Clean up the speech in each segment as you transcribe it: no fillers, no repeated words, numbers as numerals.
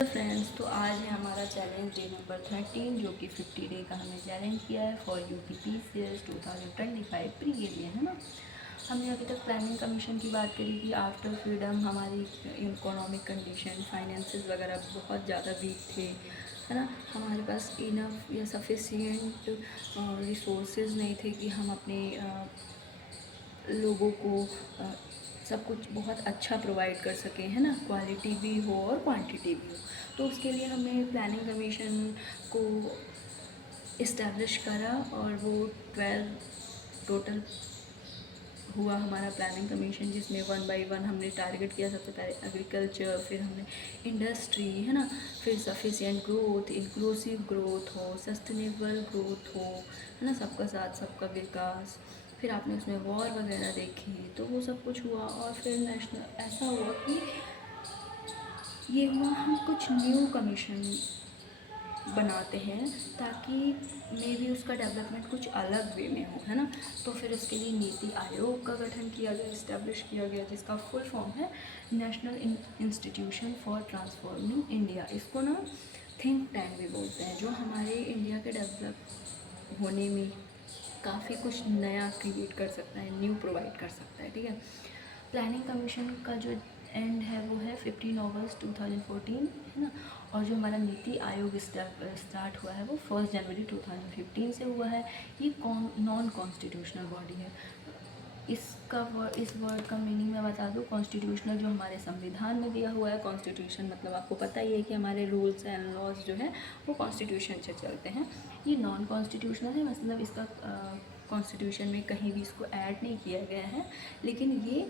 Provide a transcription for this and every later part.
Friends, तो आज है हमारा चैलेंज डे नंबर 13, जो कि 50 डे का हमने चैलेंज किया है फॉर UTPCS 2025 प्री के लिए, है ना। हमने अभी तक प्लानिंग कमीशन की बात करी थी। आफ्टर फ्रीडम हमारी इकोनॉमिक कंडीशन, फाइनेंसेस वगैरह बहुत ज़्यादा वीक थे, है ना। हमारे पास इनफ या सफिशिएंट रिसोर्सेज नहीं थे कि हम अपने लोगों को सब कुछ बहुत अच्छा प्रोवाइड कर सकें, है ना। क्वालिटी भी हो और क्वांटिटी भी हो। तो उसके लिए हमें प्लानिंग कमीशन को इस्टेब्लिश करा और वो 12 टोटल हुआ हमारा प्लानिंग कमीशन, जिसमें 1 बाय 1 हमने टारगेट किया। सबसे पहले एग्रीकल्चर, फिर हमने इंडस्ट्री, है ना, फिर सफिशिएंट ग्रोथ, इंक्लूसिव ग्रोथ हो, सस्टेनेबल ग्रोथ हो, है ना, सबका साथ सबका विकास। फिर आपने उसमें वॉर वगैरह देखी, तो वो सब कुछ हुआ। और फिर नेशनल ऐसा हुआ कि ये हुआ हम कुछ न्यू कमीशन बनाते हैं ताकि मे भी उसका डेवलपमेंट कुछ अलग वे में हो, है ना। तो फिर उसके लिए नीति आयोग का गठन किया गया, इस्टेब्लिश किया गया, जिसका फुल फॉर्म है national institution for transforming India. इसको ना थिंक टैंक भी बोलते हैं, जो हमारे इंडिया के डेवलप होने में काफ़ी कुछ नया क्रिएट कर सकता है, न्यू प्रोवाइड कर सकता है, ठीक है। प्लानिंग कमीशन का जो एंड है वो है 15 अगस्त 2014, है ना। और जो हमारा नीति आयोग स्टार्ट हुआ है वो 1 जनवरी 2015 से हुआ है। ये नॉन कॉन्स्टिट्यूशनल बॉडी है। इस वर्ड का मीनिंग मैं बता दूँ। कॉन्स्टिट्यूशनल जो हमारे संविधान में दिया हुआ है, कॉन्स्टिट्यूशन मतलब आपको पता ही है कि हमारे रूल्स एंड लॉज जो हैं वो कॉन्स्टिट्यूशन से चलते हैं। ये नॉन कॉन्स्टिट्यूशनल है, मतलब इसका कॉन्स्टिट्यूशन में कहीं भी इसको ऐड नहीं किया गया है, लेकिन ये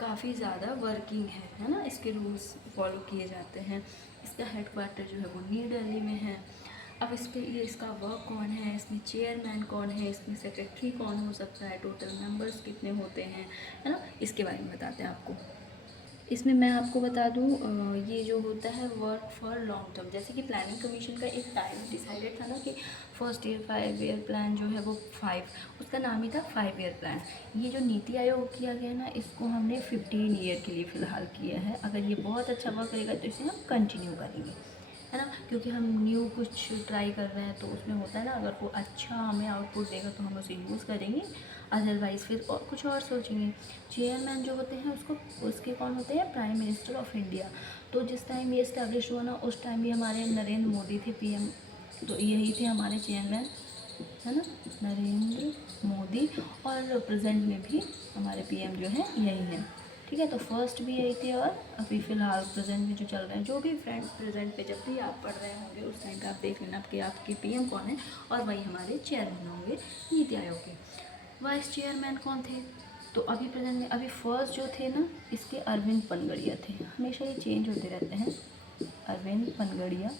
काफ़ी ज़्यादा वर्किंग है ना। इसके रूल्स फॉलो किए जाते हैं। इसका हेडक्वार्टर जो है वो न्यू दिल्ली में है। अब इसके लिए इसका वर्क कौन है, इसमें चेयरमैन कौन है, इसमें सेक्रेटरी कौन हो सकता है, टोटल मेंबर्स कितने होते हैं, है ना, इसके बारे में बताते हैं आपको। इसमें मैं आपको बता दूं, ये जो होता है वर्क फॉर लॉन्ग टर्म, जैसे कि प्लानिंग कमीशन का एक टाइम डिसाइडेड था ना कि फर्स्ट ईयर 5 ईयर प्लान जो है वो 5, उसका नाम ही था 5 ईयर प्लान। ये जो नीति आयोग किया गया ना, इसको हमने 15 ईयर के लिए फ़िलहाल किया है। अगर ये बहुत अच्छा वर्क करेगा तो इसे हम कंटिन्यू करेंगे, है ना, क्योंकि हम न्यू कुछ ट्राई कर रहे हैं। तो उसमें होता है ना, अगर वो अच्छा हमें आउटपुट देगा तो हम उसे यूज़ करेंगे, अदरवाइज़ फिर और कुछ और सोचेंगे। चेयरमैन जो होते हैं उसके कौन होते हैं, प्राइम मिनिस्टर ऑफ इंडिया। तो जिस टाइम ये इस्टेब्लिश हुआ ना, उस टाइम भी हमारे नरेंद्र मोदी थे PM, तो यही थे हमारे चेयरमैन, है ना, नरेंद्र मोदी। और प्रेजेंट में भी हमारे PM जो है यही है, ठीक है। तो फर्स्ट भी यही थे, और अभी फ़िलहाल प्रेजेंट में जो चल रहे हैं, जो भी फ्रेंड्स प्रेजेंट पे जब भी आप पढ़ रहे होंगे उस टाइम पे आप देख लेना कि आपके PM कौन है, और वही हमारे चेयरमैन होंगे नीति आयोग के। वाइस चेयरमैन कौन थे, तो अभी प्रेजेंट में अभी फर्स्ट जो थे ना, इसके अरविंद पनगड़िया थे। हमेशा ये चेंज होते रहते हैं, अरविंद पनगड़िया।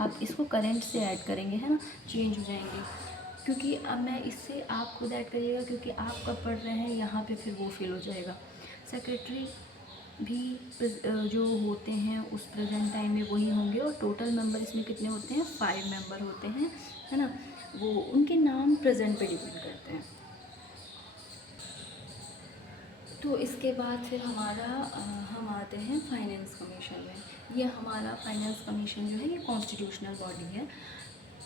आप इसको करेंट से ऐड करेंगे, है ना, चेंज हो जाएंगे, क्योंकि अब मैं इससे आप खुद ऐड करिएगा, क्योंकि आप कब पढ़ रहे हैं यहाँ पे फिर वो फिल हो जाएगा। सेक्रेटरी भी जो होते हैं उस प्रेजेंट टाइम में वही होंगे, और टोटल मेंबर इसमें कितने होते हैं, 5 मेंबर होते हैं, है ना। वो उनके नाम प्रेजेंट पे डिपेंड करते हैं। तो इसके बाद फिर हमारा हम आते हैं फाइनेंस कमीशन में। ये हमारा फाइनेंस कमीशन जो है ये कॉन्स्टिट्यूशनल बॉडी है,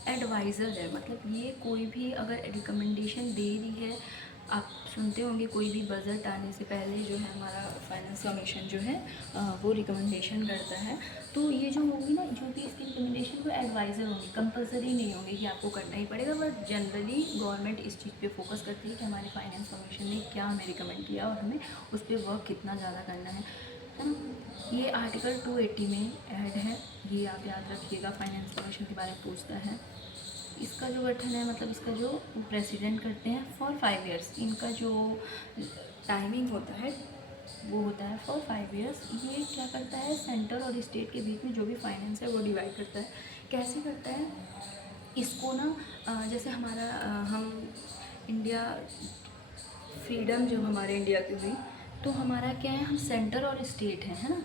एडवाइज़र है, मतलब ये कोई भी अगर रिकमेंडेशन दे रही है, आप सुनते होंगे कोई भी बजट आने से पहले जो है हमारा फाइनेंस कमीशन जो है वो रिकमेंडेशन करता है। तो ये जो होगी ना, जो भी इसकी रिकमेंडेशन वो एडवाइज़र होंगी, कंपलसरी नहीं होंगी कि आपको करना ही पड़ेगा, बट जनरली गवर्नमेंट इस चीज़ पे फोकस करती है कि हमारे फाइनेंस कमीशन ने क्या हमें रिकमेंड किया और हमें उस पर वर्क कितना ज़्यादा करना है ना। ये आर्टिकल 280 में ऐड है, ये आप याद रखिएगा। फाइनेंस कमीशन के बारे में पूछता है। इसका जो गठन है, मतलब इसका जो प्रेसिडेंट करते हैं फॉर 5 ईयर्स, इनका जो टाइमिंग होता है वो होता है फॉर 5 ईयर्स। ये क्या करता है, सेंटर और स्टेट के बीच में जो भी फाइनेंस है वो डिवाइड करता है। कैसे करता है इसको ना, जैसे हमारा हम इंडिया फ्रीडम जब हमारे इंडिया की हुई, तो हमारा क्या है, हम सेंटर और स्टेट हैं, है ना,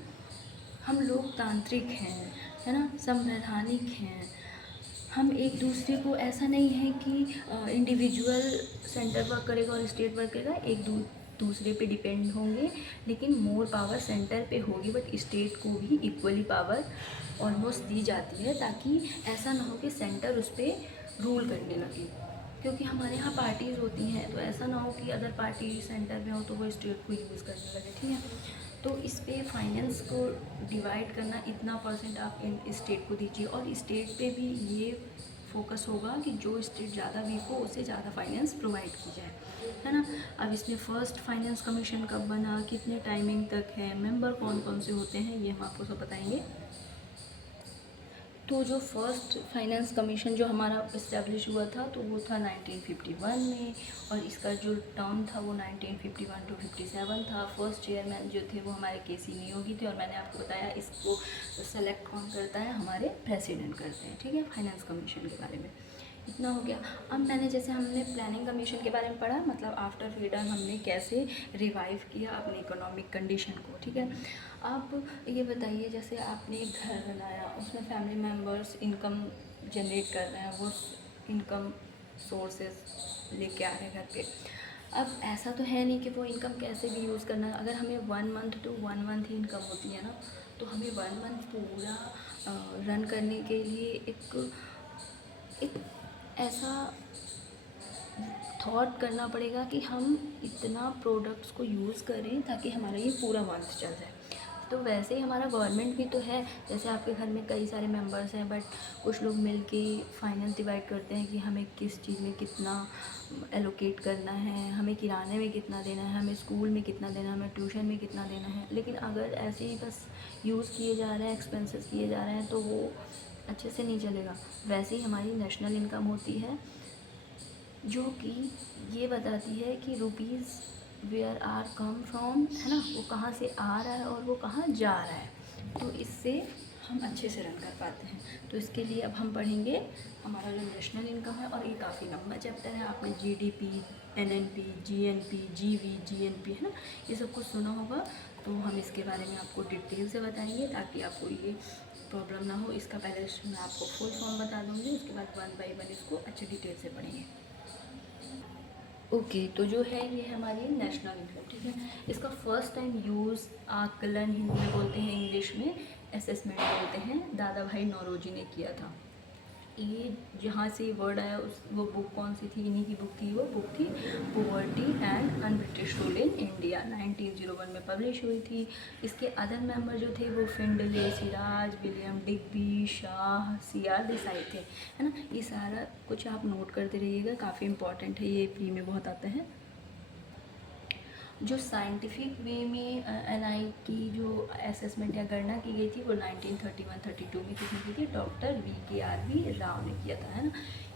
हम लोकतांत्रिक हैं, है ना, संवैधानिक हैं। हम एक दूसरे को ऐसा नहीं है कि इंडिविजुअल सेंटर वर्क करेगा और स्टेट वर्क करेगा, दूसरे पे डिपेंड होंगे, लेकिन मोर पावर सेंटर पे होगी, बट स्टेट को भी इक्वली पावर ऑलमोस्ट दी जाती है, ताकि ऐसा ना हो कि सेंटर उस पर रूल करने लगे। क्योंकि हमारे यहाँ पार्टीज़ होती हैं, तो ऐसा ना हो कि अदर पार्टी सेंटर में हो तो वो स्टेट को यूज़ करने लगे, ठीक है। तो इस पे फाइनेंस को डिवाइड करना, इतना परसेंट आप इन स्टेट को दीजिए, और स्टेट पे भी ये फोकस होगा कि जो स्टेट ज़्यादा वीक हो उसे ज़्यादा फाइनेंस प्रोवाइड की जाए, है ना। अब इसमें फ़र्स्ट फाइनेंस कमीशन कब बना, कितने टाइमिंग तक है, मेंबर कौन कौन से होते हैं, ये हम आपको सब बताएंगे। तो जो फर्स्ट फाइनेंस कमीशन जो हमारा इस्टेब्लिश हुआ था, तो वो था 1951 में, और इसका जो टर्म था वो 1951 to 57 था। फर्स्ट चेयरमैन जो थे वो हमारे केसी नियोगी थे, और मैंने आपको बताया इसको सेलेक्ट कौन करता है, हमारे प्रेसिडेंट करते हैं, ठीक है। फाइनेंस कमीशन के बारे में इतना हो गया। अब मैंने जैसे हमने प्लानिंग कमीशन के बारे में पढ़ा, मतलब आफ्टर फ्रीडम हमने कैसे रिवाइव किया अपनी इकोनॉमिक कंडीशन को, ठीक है। अब ये बताइए, जैसे आपने एक घर बनाया, उसमें फैमिली मेम्बर्स इनकम जनरेट कर रहे हैं, वो इनकम सोर्सेज लेके आ रहे हैं घर पे। अब ऐसा तो है नहीं कि वो इनकम कैसे भी यूज़ करना है। अगर हमें 1 month to 1 month he income होती है ना, तो हमें 1 मंथ पूरा रन करने के लिए एक ऐसा थॉट करना पड़ेगा कि हम इतना प्रोडक्ट्स को यूज़ करें ताकि हमारा ये पूरा मंथ चल जाए। तो वैसे ही हमारा गवर्नमेंट भी तो है, जैसे आपके घर में कई सारे मेंबर्स हैं, बट कुछ लोग मिलके फाइनेंस डिवाइड करते हैं कि हमें किस चीज़ में कितना एलोकेट करना है, हमें किराने में कितना देना है, हमें स्कूल में कितना देना है, हमें ट्यूशन में कितना देना है। लेकिन अगर ऐसे ही बस यूज़ किए जा रहे हैं, एक्सपेंसेस किए जा रहे हैं, तो वो अच्छे से नहीं चलेगा। वैसे ही हमारी नेशनल इनकम होती है, जो कि ये बताती है कि rupees where are come from, है ना, वो कहाँ से आ रहा है और वो कहाँ जा रहा है। तो इससे हम अच्छे से रन कर पाते हैं। तो इसके लिए अब हम पढ़ेंगे हमारा जो नेशनल इनकम है, और ये काफ़ी लंबा चैप्टर है। आपने जीडीपी, एनएनपी, जीएनपी, जीवी, जीएनपी, है ना, ये सब कुछ सुना होगा। तो हम इसके बारे में आपको डिटेल से बताएंगे ताकि आपको ये प्रॉब्लम ना हो। इसका पहले मैं आपको फुल फॉर्म बता दूँगी, उसके बाद 1 बाय 1 इसको अच्छे डिटेल से पढ़ेंगे। ओके, तो जो है ये हमारी नेशनल इनकम, ठीक है। इसका फर्स्ट टाइम यूज़ आकलन हिंदी में बोलते हैं, इंग्लिश में असेसमेंट बोलते हैं, दादा भाई नौरोजी ने किया था। ये जहाँ से वर्ड आया वो बुक कौन सी थी, इन्हीं की बुक थी। वो बुक थी poverty and un British rule in India, 1901 में पब्लिश हुई थी। इसके अदर मेंबर जो थे वो Findlay, Siraj, William Digby, Shah, CR Desai थे, है ना। ये सारा कुछ आप नोट करते रहिएगा, काफ़ी इंपॉर्टेंट है, ये प्री में बहुत आता है। जो साइंटिफिक वे में एनआई की जो असेसमेंट या गणना की गई थी वो 1931-32 में किसने की थी, डॉक्टर VKRV राव ने किया था, है ना।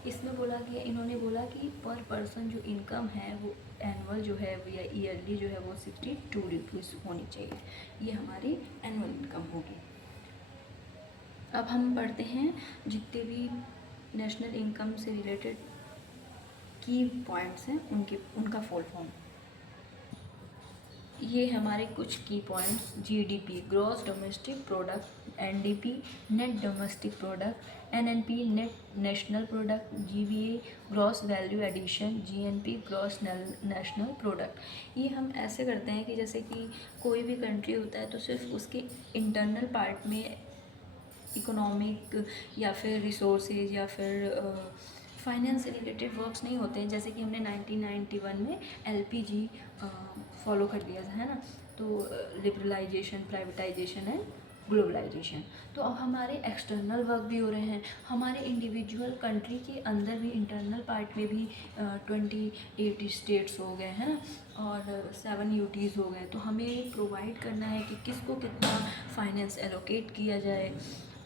इसमें बोला गया, इन्होंने बोला कि पर पर्सन जो इनकम है वो एनुअल जो है या ईयरली जो है वो 62 रुपीज़ होनी चाहिए। ये हमारी एनुअल इनकम होगी। अब हम पढ़ते हैं जितने भी नेशनल इनकम से रिलेटेड की पॉइंट्स हैं उनका फुल फॉर्म। ये हमारे कुछ key points, GDP gross domestic product, NDP net domestic product, NNP net national product, GVA gross value addition, GNP gross national product. ये हम ऐसे करते हैं कि जैसे कि कोई भी कंट्री होता है तो सिर्फ उसके इंटरनल पार्ट में इकोनॉमिक या फिर रिसोर्सेज या फिर फाइनेंस से रिलेटेड वर्क्स नहीं होते हैं। जैसे कि हमने 1991 में एलपीजी फॉलो कर लिया था, है ना। तो लिबरलाइजेशन, प्राइवेटाइजेशन एंड ग्लोबलाइजेशन। तो अब हमारे एक्सटर्नल वर्क भी हो रहे हैं, हमारे इंडिविजुअल कंट्री के अंदर भी इंटरनल पार्ट में भी 28 स्टेट्स हो गए, हैं ना, और 7 यूटीज़ हो गए। तो हमें प्रोवाइड करना है कि किसको कितना फाइनेंस एलोकेट किया जाए।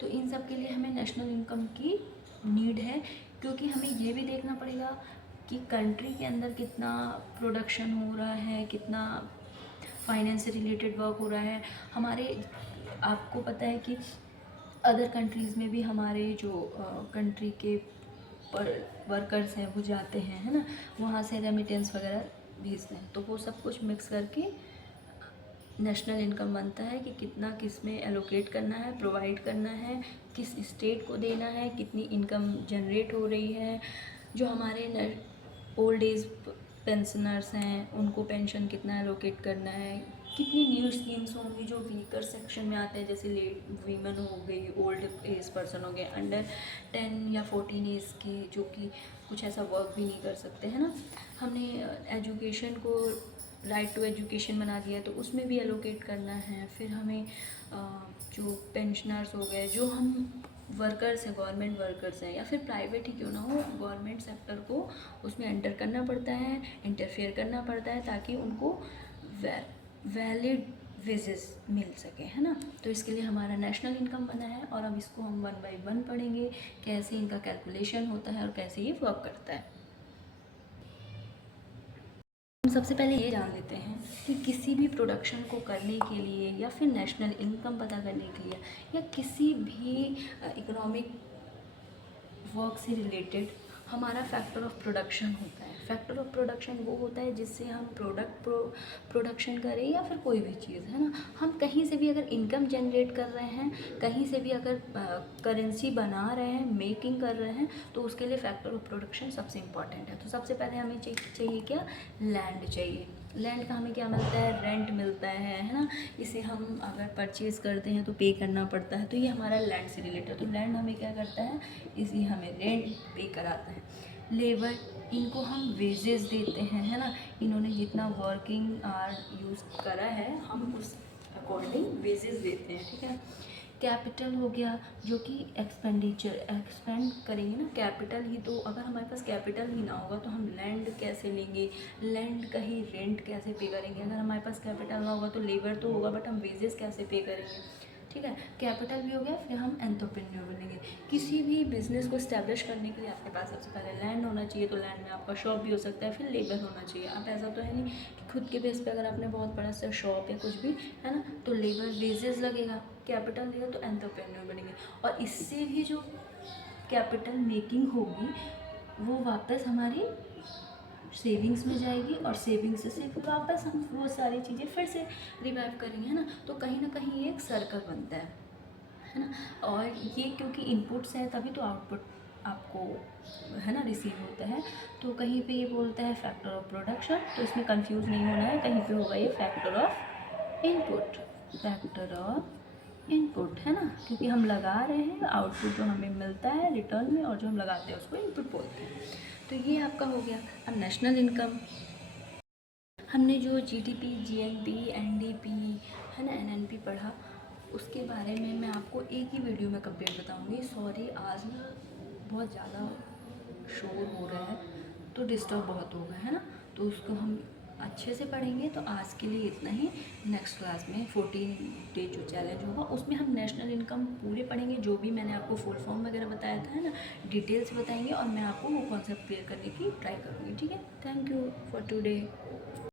तो इन सब के लिए हमें नेशनल इनकम की नीड है, क्योंकि हमें ये भी देखना पड़ेगा कि कंट्री के अंदर कितना प्रोडक्शन हो रहा है, कितना फाइनेंस से रिलेटेड वर्क हो रहा है। हमारे आपको पता है कि अदर कंट्रीज़ में भी हमारे जो कंट्री के वर्कर्स हैं वो जाते हैं, है ना, वहाँ से रेमिटेंस वगैरह भेजते हैं। तो वो सब कुछ मिक्स करके नेशनल इनकम बनता है कि कितना किस में एलोकेट करना है, प्रोवाइड करना है, किस स्टेट को देना है, कितनी इनकम जनरेट हो रही है। जो हमारे ओल्ड एज पेंशनर्स हैं उनको पेंशन कितना एलोकेट करना है, कितनी न्यू स्कीम्स होंगी जो वीकर सेक्शन में आते हैं, जैसे लेट वीमेन हो गई, ओल्ड एज पर्सन हो गए, अंडर 10 या 14 एज के जो कि कुछ ऐसा वर्क भी नहीं कर सकते, है ना। हमने एजुकेशन को राइट टू एजुकेशन बना दिया तो उसमें भी एलोकेट करना है। फिर हमें जो पेंशनर्स हो गए, जो हम वर्कर्स हैं, गवर्नमेंट वर्कर्स हैं या फिर प्राइवेट ही क्यों ना हो, गवर्नमेंट सेक्टर को उसमें एंटर करना पड़ता है, इंटरफेयर करना पड़ता है ताकि उनको वैलिड वेजेस मिल सके, है ना। तो इसके लिए हमारा नेशनल इनकम बना है और अब इसको हम 1 बाय 1 पढ़ेंगे, कैसे इनका कैलकुलेशन होता है और कैसे ये वर्क करता है। हम सबसे पहले ये जान लेते हैं कि किसी भी प्रोडक्शन को करने के लिए या फिर नेशनल इनकम पता करने के लिए या किसी भी इकोनॉमिक वर्क से रिलेटेड हमारा फैक्टर ऑफ प्रोडक्शन होता है। फैक्टर ऑफ प्रोडक्शन वो होता है जिससे हम प्रोडक्शन करें या फिर कोई भी चीज़, है ना। हम कहीं से भी अगर इनकम जनरेट कर रहे हैं, कहीं से भी अगर करेंसी बना रहे हैं, मेकिंग कर रहे हैं, तो उसके लिए फैक्टर ऑफ प्रोडक्शन सबसे इम्पॉर्टेंट है। तो सबसे पहले हमें चाहिए क्या, लैंड चाहिए। लैंड का हमें क्या मिलता है, रेंट मिलता है ना। इसे हम अगर परचेज़ करते हैं तो पे करना पड़ता है, तो ये हमारा लैंड से रिलेटेड। तो लैंड हमें क्या करता है, इसी हमें रेंट पे कराता है। लेबर, इनको हम वेजेस देते हैं, है ना। इन्होंने जितना वर्किंग आवर यूज़ करा है हम उस अकॉर्डिंग वेजेस देते हैं, ठीक है। कैपिटल हो गया जो कि एक्सपेंड करेंगे ना, कैपिटल ही तो, अगर हमारे पास कैपिटल ही ना होगा तो हम लैंड कैसे लेंगे, लैंड का ही रेंट कैसे पे करेंगे। अगर हमारे पास कैपिटल ना होगा तो लेबर तो होगा बट हम वेजेस कैसे पे करेंगे, ठीक है। कैपिटल भी हो गया, फिर हम एंटरप्रेन्योर बनेंगे। किसी भी बिजनेस को इस्टेब्लिश करने के लिए आपके पास सबसे पहले लैंड होना चाहिए, तो लैंड में आपका शॉप भी हो सकता है, फिर लेबर होना चाहिए। आप ऐसा तो है नहीं कि खुद के बेस पे अगर आपने बहुत बड़ा सा शॉप या कुछ भी, है ना, तो लेबर वेजेस लगेगा, कैपिटल लेगा तो एंटरप्रेन्योर बनेंगे। और इससे भी जो कैपिटल मेकिंग होगी वो वापस हमारी सेविंग्स में जाएगी और सेविंग्स से फिर वापस हम वो सारी चीज़ें फिर से रिवाइव करेंगे, है ना। तो कहीं ना कहीं ये एक सर्कल बनता है ना। और ये क्योंकि इनपुट्स है तभी तो आउटपुट आपको, है ना, रिसीव होता है। तो कहीं पे ये बोलता है फैक्टर ऑफ प्रोडक्शन, तो इसमें कंफ्यूज नहीं होना है, कहीं पे होगा ये factor of input, factor of input, है ना, क्योंकि हम लगा रहे हैं, आउटपुट जो हमें मिलता है रिटर्न में और जो हम लगाते हैं उसको इनपुट बोलते हैं। तो ये आपका हो गया। अब नेशनल इनकम, हमने जो जीडीपी, जीएनपी, एनडीपी, है ना, एनएनपी पढ़ा, उसके बारे में मैं आपको एक ही वीडियो में कंप्लीट बताऊंगी। सॉरी, आज ना बहुत ज़्यादा शोर हो रहा है तो डिस्टर्ब बहुत होगा, है ना। तो उसको हम अच्छे से पढ़ेंगे। तो आज के लिए इतना ही। नेक्स्ट क्लास में 14 डे जो चैलेंज होगा उसमें हम नेशनल इनकम पूरे पढ़ेंगे, जो भी मैंने आपको फुल फॉर्म वगैरह बताया था, है ना, डिटेल्स बताएंगे और मैं आपको वो कॉन्सेप्ट क्लियर करने की ट्राई करूँगी, ठीक है। Thank you for today.